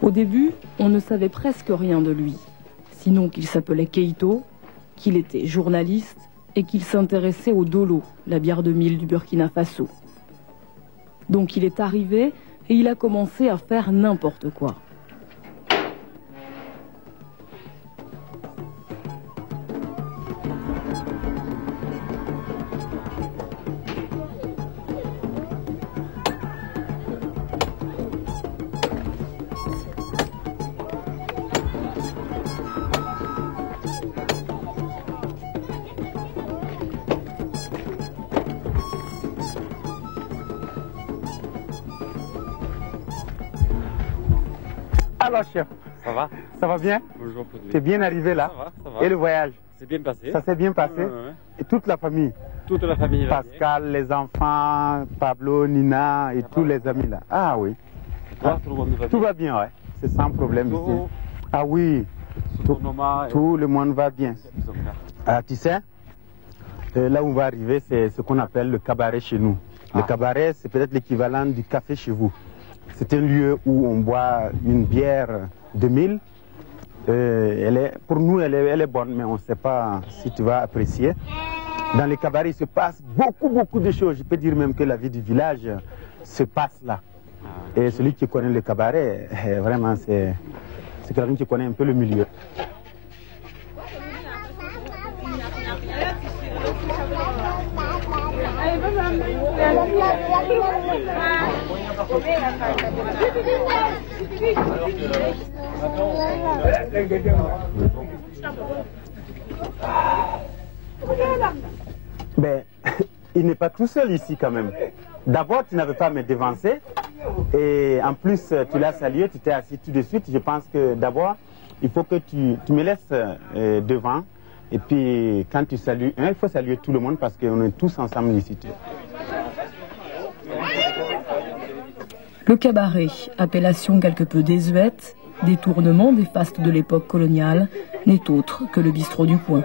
Au début, on ne savait presque rien de lui, sinon qu'il s'appelait Keïto, qu'il était journaliste et qu'il s'intéressait au dolo, la bière de mil du Burkina Faso. Donc il est arrivé et il a commencé à faire n'importe quoi. Alors chef, ça va? Ça va bien? Bonjour. T'es bien arrivé là? Ça va. Et le voyage? C'est bien passé. Ça s'est bien passé? Ouais. Et toute la famille? Toute la famille là. Pascal, les enfants, Pablo, Nina et tous les amis là. Ah oui. Toi, tout va bien, ouais. C'est sans problème ici. Ah oui. Tout le monde va bien. Ah, tu sais, là où on va arriver, c'est ce qu'on appelle le cabaret chez nous. Le cabaret, c'est peut-être l'équivalent du café chez vous. C'est un lieu où on boit une bière de mil. Pour nous, elle est bonne, mais on ne sait pas si tu vas apprécier. Dans les cabarets, il se passe beaucoup de choses. Je peux dire même que la vie du village se passe là. Et celui qui connaît le cabaret, vraiment, c'est quelqu'un qui connaît un peu le milieu. Ben, il n'est pas tout seul ici quand même. D'abord, tu n'avais pas à me devancer. Et en plus, tu l'as salué, tu t'es assis tout de suite. Je pense que d'abord, il faut que tu me laisses devant. Et puis, quand tu salues il faut saluer tout le monde parce qu'on est tous ensemble ici. Le cabaret, appellation quelque peu désuète, détournement des fastes de l'époque coloniale, n'est autre que le bistrot du coin.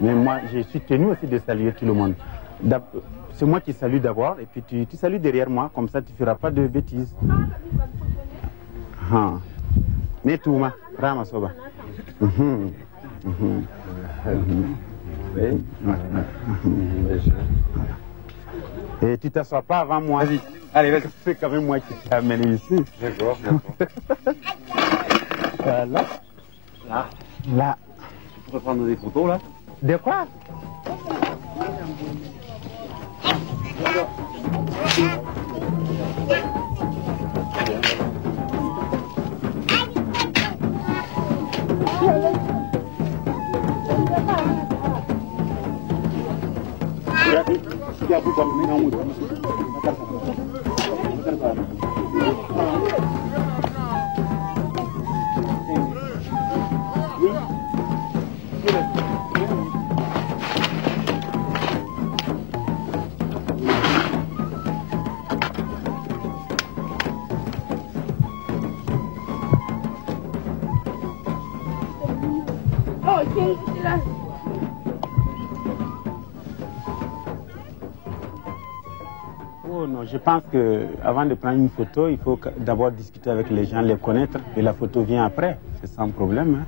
Mais moi, je suis tenu aussi de saluer tout le monde. C'est moi qui salue d'abord, et puis tu salues derrière moi, comme ça tu ne feras pas de bêtises. Netouma, Ramasoba. Et tu ne t'assois pas avant moi. Vas-y. Allez, vas-y. C'est quand même moi qui t'ai amené ici. D'accord. Voilà. Là. Tu pourrais prendre des photos là? De quoi? Oh non, je pense qu'avant de prendre une photo, il faut d'abord discuter avec les gens, les connaître, et la photo vient après, c'est sans problème. Hein.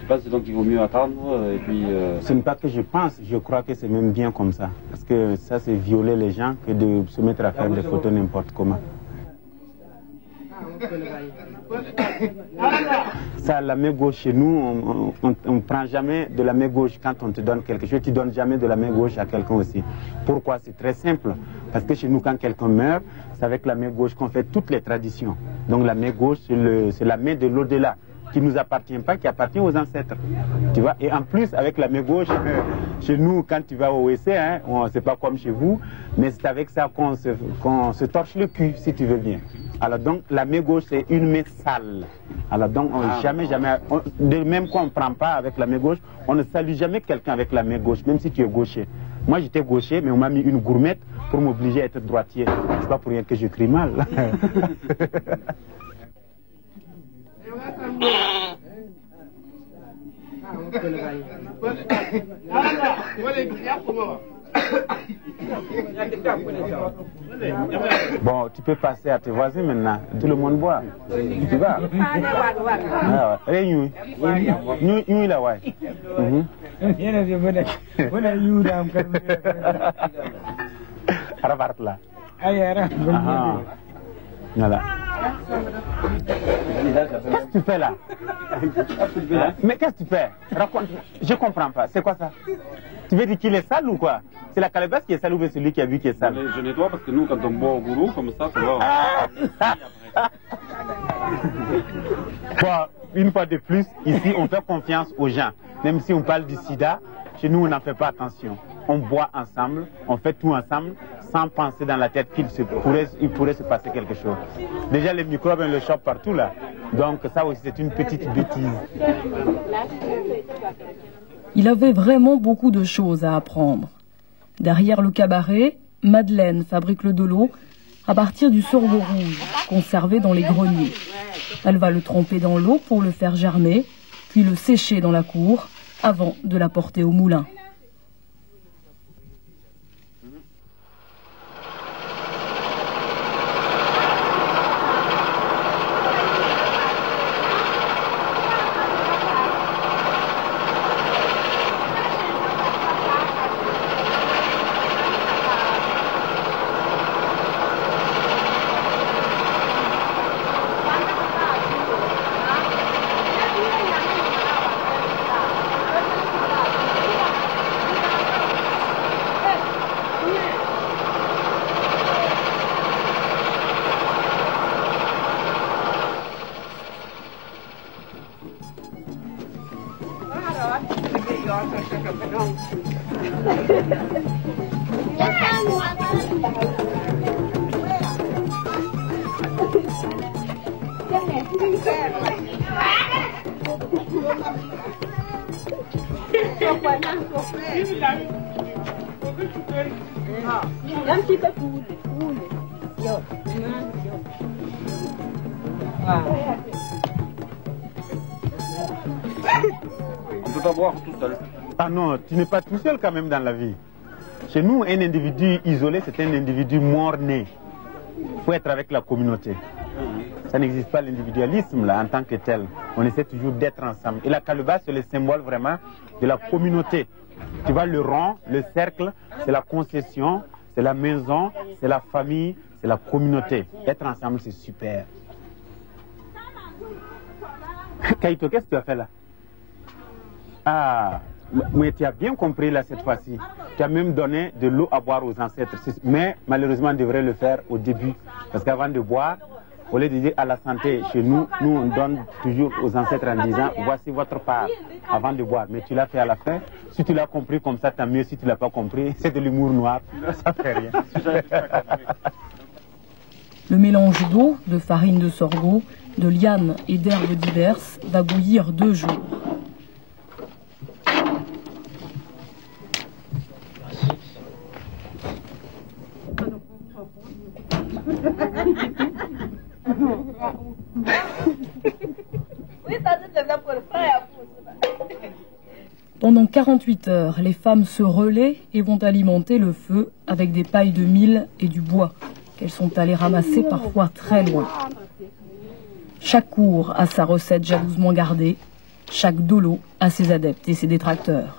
Tu penses donc qu'il vaut mieux attendre et puis... Ce n'est pas que je pense, je crois que c'est même bien comme ça. Parce que ça, c'est violer les gens que de se mettre à faire des photos n'importe comment. Ça, la main gauche chez nous, on ne prend jamais de la main gauche quand on te donne quelque chose. Tu ne donnes jamais de la main gauche à quelqu'un aussi. Pourquoi? C'est très simple. Parce que chez nous, quand quelqu'un meurt, c'est avec la main gauche qu'on fait toutes les traditions. Donc la main gauche, c'est la main de l'au-delà. qui ne nous appartient pas, qui appartient aux ancêtres. Tu vois, et en plus, avec la main gauche, chez nous, quand tu vas au WC, hein, c'est pas comme chez vous, mais c'est avec ça qu'on se torche le cul, si tu veux bien. Alors donc, la main gauche, c'est une main sale. Alors donc, de même qu'on ne prend pas avec la main gauche, on ne salue jamais quelqu'un avec la main gauche, même si tu es gaucher. Moi, j'étais gaucher, mais on m'a mis une gourmette pour m'obliger à être droitier. C'est pas pour rien que je crie mal. Bon, tu peux passer à tes voisins maintenant. Tout le monde boit. Tu vas. Voilà. Qu'est-ce que tu fais là? Mais qu'est-ce que tu fais? Raconte. Je comprends pas. C'est quoi ça? Tu veux dire qu'il est sale ou quoi? C'est la calebasse qui est sale ou c'est celui qui a vu qui est sale? Je nettoie parce que nous, quand on boit au gourou, comme ça va. Bon, une fois de plus, ici, on fait confiance aux gens. Même si on parle du sida, chez nous, on n'en fait pas attention. On boit ensemble, on fait tout ensemble, sans penser dans la tête qu'il pourrait se passer quelque chose. Déjà, les microbes, on le chope partout là. Donc ça aussi, c'est une petite bêtise. Il avait vraiment beaucoup de choses à apprendre. Derrière le cabaret, Madeleine fabrique le dolo à partir du sorgho rouge, conservé dans les greniers. Elle va le tremper dans l'eau pour le faire germer, puis le sécher dans la cour avant de l'apporter au moulin. On peut pas boire tout seul. Ah non, tu n'es pas tout seul quand même dans la vie. Chez nous, un individu isolé, c'est un individu mort-né. Il faut être avec la communauté. Ça n'existe pas l'individualisme là en tant que tel. On essaie toujours d'être ensemble. Et la calebasse, c'est le symbole vraiment de la communauté. Tu vois, le rond, le cercle, c'est la concession, c'est la maison, c'est la famille, c'est la communauté. Être ensemble, c'est super. Kaito, qu'est-ce que tu as fait là? Ah, mais tu as bien compris là cette fois-ci. Tu as même donné de l'eau à boire aux ancêtres. Mais malheureusement, on devrait le faire au début. Parce qu'avant de boire, au lieu de dire à la santé, chez nous, on donne toujours aux ancêtres en disant voici votre part avant de boire. Mais tu l'as fait à la fin. Si tu l'as compris comme ça, tant mieux. Si tu ne l'as pas compris, c'est de l'humour noir. Ça fait rien. Le mélange d'eau, de farine de sorgho, de lianes et d'herbes diverses va bouillir 2 jours. Pendant 48 heures, les femmes se relaient et vont alimenter le feu avec des pailles de mil et du bois qu'elles sont allées ramasser parfois très loin. Chaque cour a sa recette jalousement gardée, chaque dolo a ses adeptes et ses détracteurs.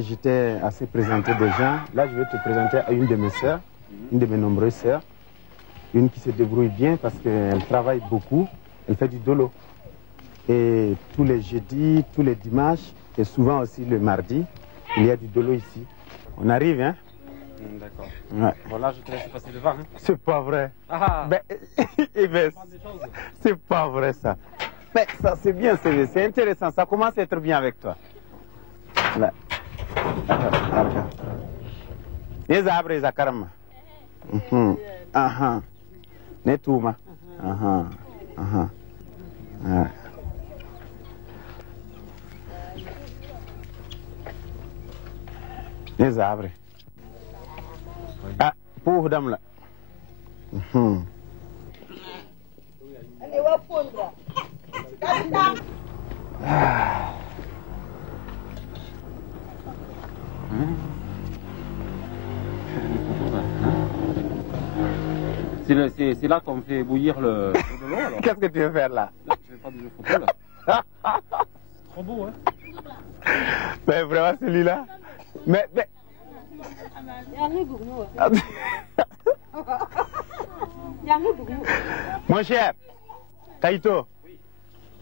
J'étais assez présenté des gens. Là, je vais te présenter une de mes sœurs, une de mes nombreuses sœurs. Une qui se débrouille bien parce qu'elle travaille beaucoup. Elle fait du dolo. Et tous les jeudis, tous les dimanches, et souvent aussi le mardi, il y a du dolo ici. On arrive, hein? D'accord. Ouais. Bon, là, je te laisse passer devant. Hein. C'est pas vrai. Ah Ben, ben, c'est pas vrai ça. Mais ça c'est bien, c'est intéressant. Ça commence à être bien avec toi. Là. Les arbres, les akarma. Aha. Netuma. Aha. Aha. Ouais. Les arbres. Ah, pauvre dame là. C'est là qu'on fait bouillir le de l'eau alors. Qu'est-ce que tu veux faire là? Je vais faire des jeux photos là. C'est trop beau, hein? Mais vraiment celui-là. Mais... Mon cher, Kaito,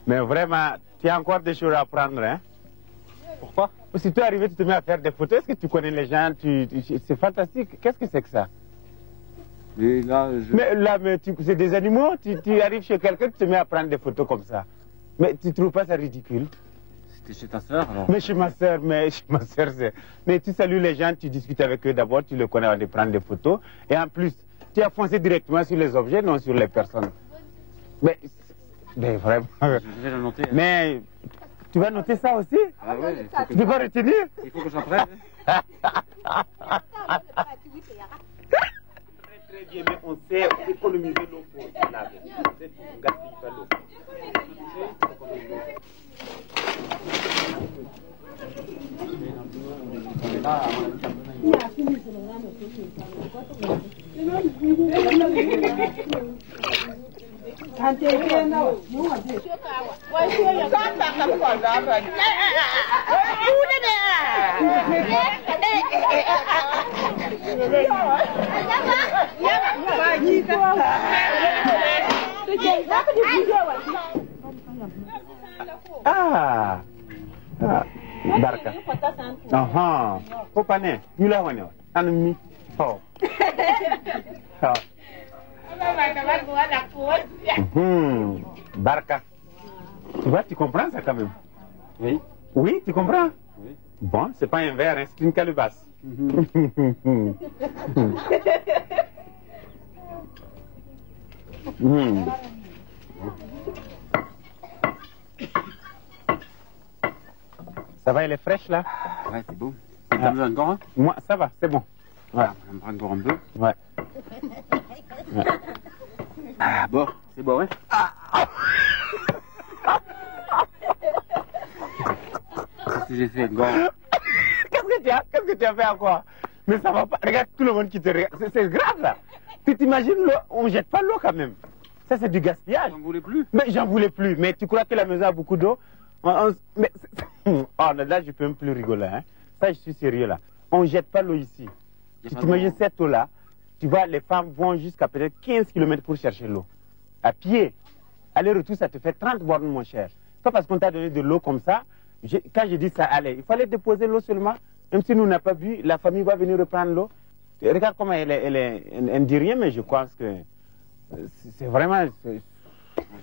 mais vraiment, tu as encore des choses à apprendre, hein? Pourquoi? Si tu es arrivé, tu te mets à faire des photos, est-ce que tu connais les gens? C'est fantastique, qu'est-ce que c'est que ça? Mais là, c'est des animaux, tu arrives chez quelqu'un, tu te mets à prendre des photos comme ça. Mais tu ne trouves pas ça ridicule? C'était chez ta soeur alors? Mais chez ma soeur, c'est... Mais tu salues les gens, tu discutes avec eux d'abord, tu les connais avant de prendre des photos. Et en plus, tu as foncé directement sur les objets, non sur les personnes. Mais vraiment... Je vais le noter. Hein. Mais tu vas noter ça aussi? Ah ouais, tu vas retenir? Il faut que j'apprenne. Hein. Très bien, mais on sait économiser l'eau pour laver. On gaspille pas l'eau. Ah, Barka. Aha. Popane, yula wane. Anumi. Oh. Barka. Tu vois, tu comprends ça quand même? Oui. Oui, tu comprends? Oui. Bon, c'est pas un verre, hein, c'est une calebasse. Ça va, elle est fraîche là? Ouais, c'est bon. T'as besoin encore hein? Moi, ça va, c'est bon. Ouais. On va prendre encore un peu. Ouais. Ah, bon, c'est bon, hein? Qu'est-ce que j'ai fait encore? Qu'est-ce que tu as fait encore? Mais ça va pas. Regarde tout le monde qui te regarde. C'est grave là. Tu t'imagines l'eau? On ne jette pas l'eau quand même. Ça, c'est du gaspillage. J'en voulais plus. Mais j'en voulais plus. Mais tu crois que la maison a beaucoup d'eau? Mais... Oh, là, je peux même plus rigoler. Hein. Ça, je suis sérieux là. On ne jette pas l'eau ici. Tu t'imagines cette eau-là? Tu vois, les femmes vont jusqu'à peut-être 15 km pour chercher l'eau. À pied. Aller-retour, ça te fait 30 bornes, mon cher. Pas parce qu'on t'a donné de l'eau comme ça. Quand je dis ça allait, il fallait déposer l'eau seulement. Même si nous n'avons pas bu, la famille va venir reprendre l'eau. Regarde comment elle ne dit rien, mais je pense que c'est vraiment... Je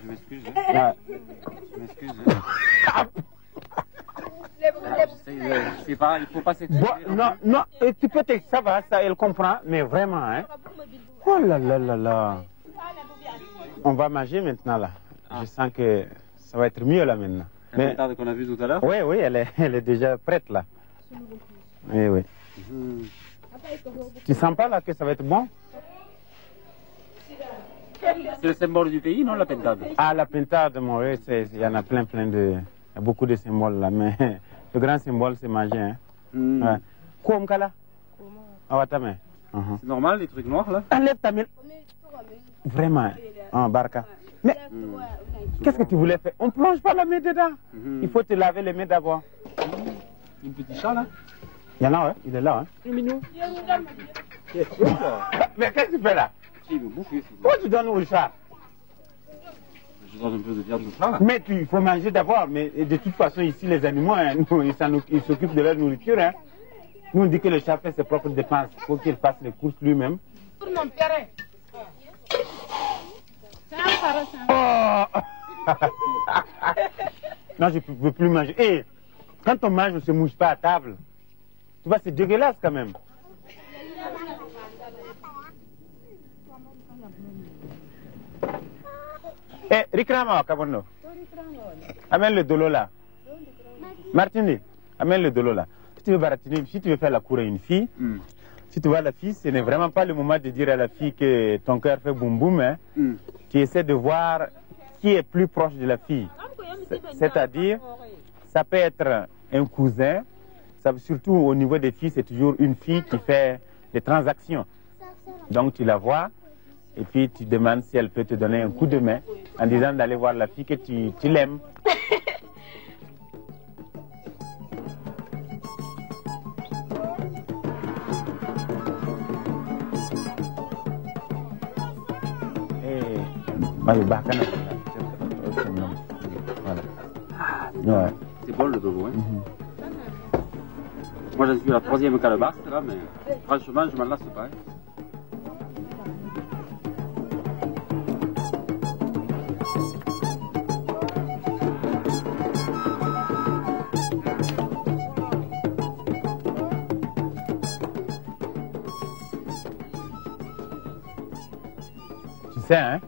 m'excuse. Hein. Je m'excuse. Hein. C'est pas, il faut pas s'excuser. Bon, non, tu peux ça va, ça, elle comprend, mais vraiment, hein. Oh là là là là. On va manger maintenant, là. Ah. Je sens que ça va être mieux, là, maintenant. La pétarde qu'on a vue tout à l'heure? Oui, oui, elle est déjà prête, là. Oui, oui. Tu sens pas, là, que ça va être bon? C'est le symbole du pays, non, la pentade? Ah, la pentade, oui, il y en a plein de... Il y a beaucoup de symboles, là, mais le grand symbole, c'est manger, hein. Ouais. Comme là? C'est normal, les trucs noirs, là? Enlève ta main. Vraiment, hein, Barka. Mais, qu'est-ce que tu voulais faire? On ne plonge pas la main dedans. Il faut te laver les mains d'abord. Un petit chat, là? Il y en a, hein? Il est là, hein? Le minou. Mais qu'est-ce que tu fais là? Il me bouffe. Pourquoi tu donnes au chat? Je donne un peu de viande au chat, là. Mais il faut manger d'abord. Mais de toute façon, ici, les animaux, hein, ils s'occupent de leur nourriture, hein? Nous, on dit que le chat fait ses propres dépenses. Il faut qu'il fasse les courses lui-même. Oh. Non, je ne peux plus manger. Et quand on mange, on ne se mouche pas à table. Tu vois, c'est dégueulasse quand même. Eh, Rikrama, Kabono. Amène le dolo là. Martini, amène le dolo là. Si tu veux baratiner une fille, tu veux faire la cour à une fille. Si tu vois la fille, ce n'est vraiment pas le moment de dire à la fille que ton cœur fait boum boum. Hein. Tu essaies de voir qui est plus proche de la fille. C'est-à-dire, ça peut être un cousin. Surtout au niveau des filles, c'est toujours une fille qui fait des transactions. Donc tu la vois et puis tu demandes si elle peut te donner un coup de main en disant d'aller voir la fille que tu l'aimes. Voilà. C'est bon le dodo, hein. Moi, je suis la 3e calebasse, là, mais franchement, je m'en lasse pas. Hein. Tu sais, hein,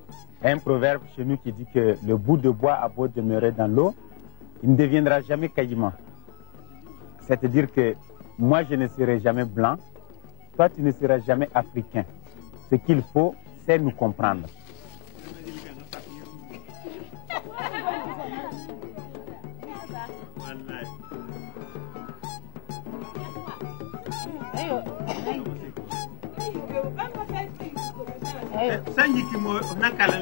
il y a un proverbe chez nous qui dit que le bout de bois a beau demeurer dans l'eau, il ne deviendra jamais caillement. C'est-à-dire que moi, je ne serai jamais blanc, toi, tu ne seras jamais africain. Ce qu'il faut, c'est nous comprendre. Sanyi kimo nakala